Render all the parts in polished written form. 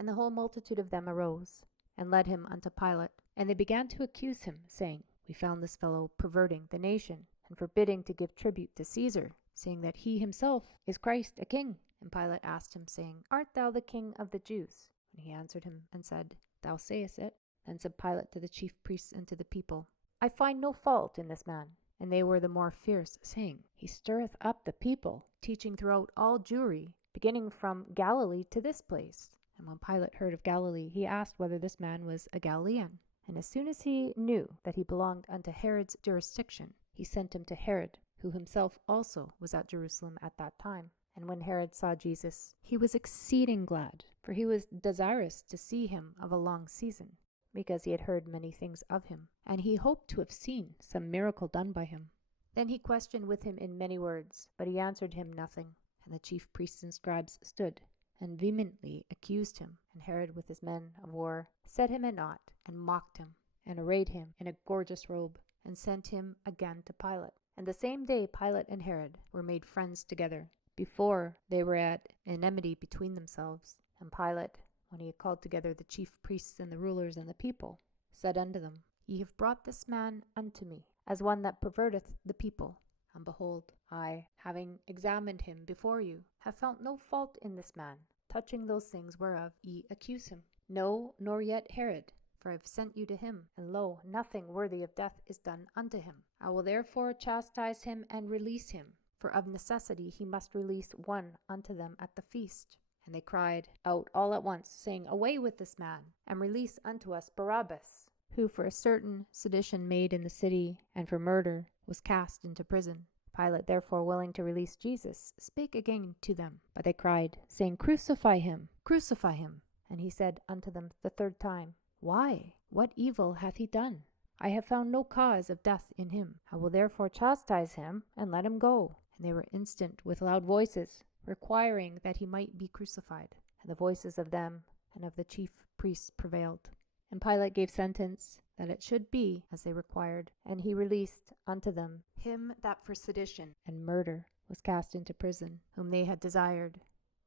And the whole multitude of them arose, and led him unto Pilate. And they began to accuse him, saying, We found this fellow perverting the nation, and forbidding to give tribute to Caesar, saying that he himself is Christ a king. And Pilate asked him, saying, Art thou the king of the Jews? And he answered him, and said, Thou sayest it. Then said Pilate to the chief priests and to the people, I find no fault in this man. And they were the more fierce, saying, He stirreth up the people, teaching throughout all Jewry, beginning from Galilee to this place. And when Pilate heard of Galilee, he asked whether this man was a Galilean. And as soon as he knew that he belonged unto Herod's jurisdiction, he sent him to Herod, who himself also was at Jerusalem at that time. And when Herod saw Jesus, he was exceeding glad, for he was desirous to see him of a long season, because he had heard many things of him, and he hoped to have seen some miracle done by him. Then he questioned with him in many words, but he answered him nothing. And the chief priests and scribes stood, and vehemently accused him. And Herod with his men of war set him at naught, and mocked him, and arrayed him in a gorgeous robe, and sent him again to Pilate. And the same day Pilate and Herod were made friends together. Before they were at enmity between themselves. And Pilate, when he had called together the chief priests and the rulers and the people, said unto them, Ye have brought this man unto me, as one that perverteth the people. And behold, I, having examined him before you, have found no fault in this man, touching those things whereof ye accuse him. No, nor yet Herod, for I have sent you to him, and lo, nothing worthy of death is done unto him. I will therefore chastise him and release him, for of necessity he must release one unto them at the feast. And they cried out all at once, saying, Away with this man, and release unto us Barabbas, who for a certain sedition made in the city, and for murder, was cast into prison. Pilate therefore, willing to release Jesus, spake again to them. But they cried, saying, Crucify him, crucify him. And he said unto them the third time, Why? What evil hath he done? I have found no cause of death in him. I will therefore chastise him, and let him go. And they were instant with loud voices, requiring that he might be crucified. And the voices of them and of the chief priests prevailed. And Pilate gave sentence that it should be as they required. And he released unto them him that for sedition and murder was cast into prison, whom they had desired.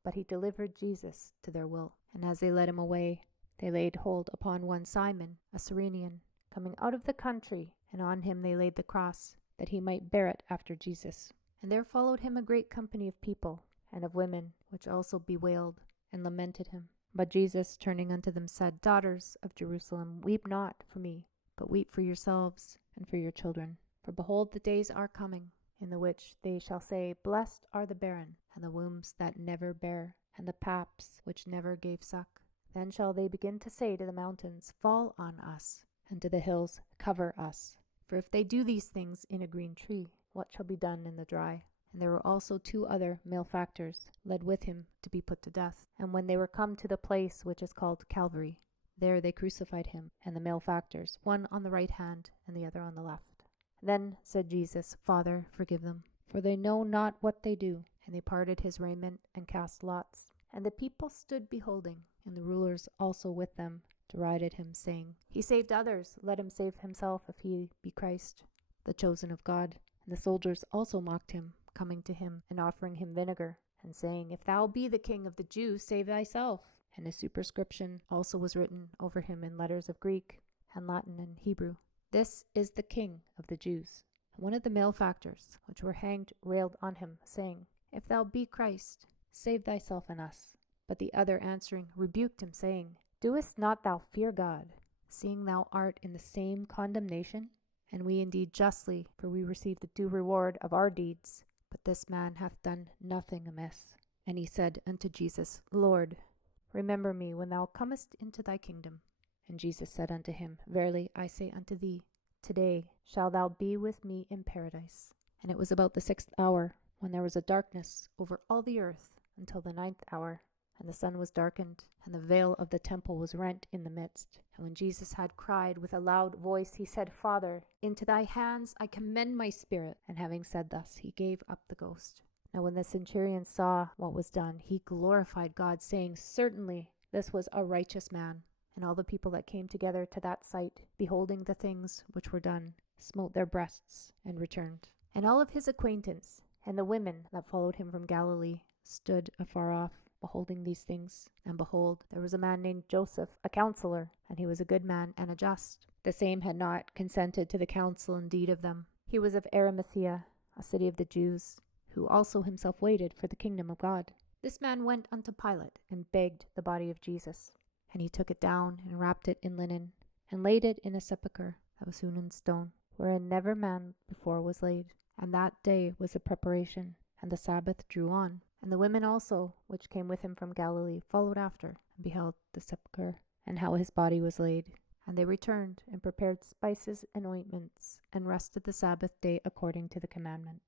But he delivered Jesus to their will. And as they led him away, they laid hold upon one Simon, a Cyrenian, coming out of the country, and on him they laid the cross, that he might bear it after Jesus. And there followed him a great company of people, and of women, which also bewailed and lamented him. But Jesus, turning unto them, said, Daughters of Jerusalem, weep not for me, but weep for yourselves and for your children. For behold, the days are coming, in the which they shall say, Blessed are the barren, and the wombs that never bare, and the paps which never gave suck. Then shall they begin to say to the mountains, Fall on us, and to the hills, Cover us. For if they do these things in a green tree, what shall be done in the dry? And there were also 2 other malefactors led with him to be put to death. And when they were come to the place which is called Calvary, there they crucified him and the malefactors, one on the right hand and the other on the left. Then said Jesus, Father, forgive them, for they know not what they do. And they parted his raiment and cast lots. And the people stood beholding, and the rulers also with them derided him, saying, He saved others, let him save himself if he be Christ, the chosen of God. And the soldiers also mocked him, coming to him and offering him vinegar, and saying, If thou be the king of the Jews, save thyself. And a superscription also was written over him in letters of Greek and Latin and Hebrew, This is the King of the Jews. And one of the malefactors which were hanged railed on him, saying, If thou be Christ, save thyself and us. But the other answering rebuked him, saying, Doest not thou fear God, seeing thou art in the same condemnation? And we indeed justly, for we receive the due reward of our deeds. But this man hath done nothing amiss. And he said unto Jesus, Lord, remember me when thou comest into thy kingdom. And Jesus said unto him, Verily I say unto thee, today shalt thou be with me in paradise. And it was about the 6th hour, when there was a darkness over all the earth, until the 9th hour. And the sun was darkened, and the veil of the temple was rent in the midst. And when Jesus had cried with a loud voice, he said, Father, into thy hands I commend my spirit. And having said thus, he gave up the ghost. Now when the centurion saw what was done, he glorified God, saying, Certainly this was a righteous man. And all the people that came together to that sight, beholding the things which were done, smote their breasts and returned. And all of his acquaintance, and the women that followed him from Galilee, stood afar off, beholding these things. And behold, there was a man named Joseph, a counselor, and he was a good man and a just. The same had not consented to the counsel and deed of them. He was of Arimathea, a city of the Jews, who also himself waited for the kingdom of God. This man went unto Pilate and begged the body of Jesus. And he took it down and wrapped it in linen, and laid it in a sepulchre that was hewn in stone, wherein never man before was laid. And that day was the preparation, and the Sabbath drew on. And the women also, which came with him from Galilee, followed after, and beheld the sepulchre, and how his body was laid. And they returned, and prepared spices and ointments, and rested the Sabbath day according to the commandment.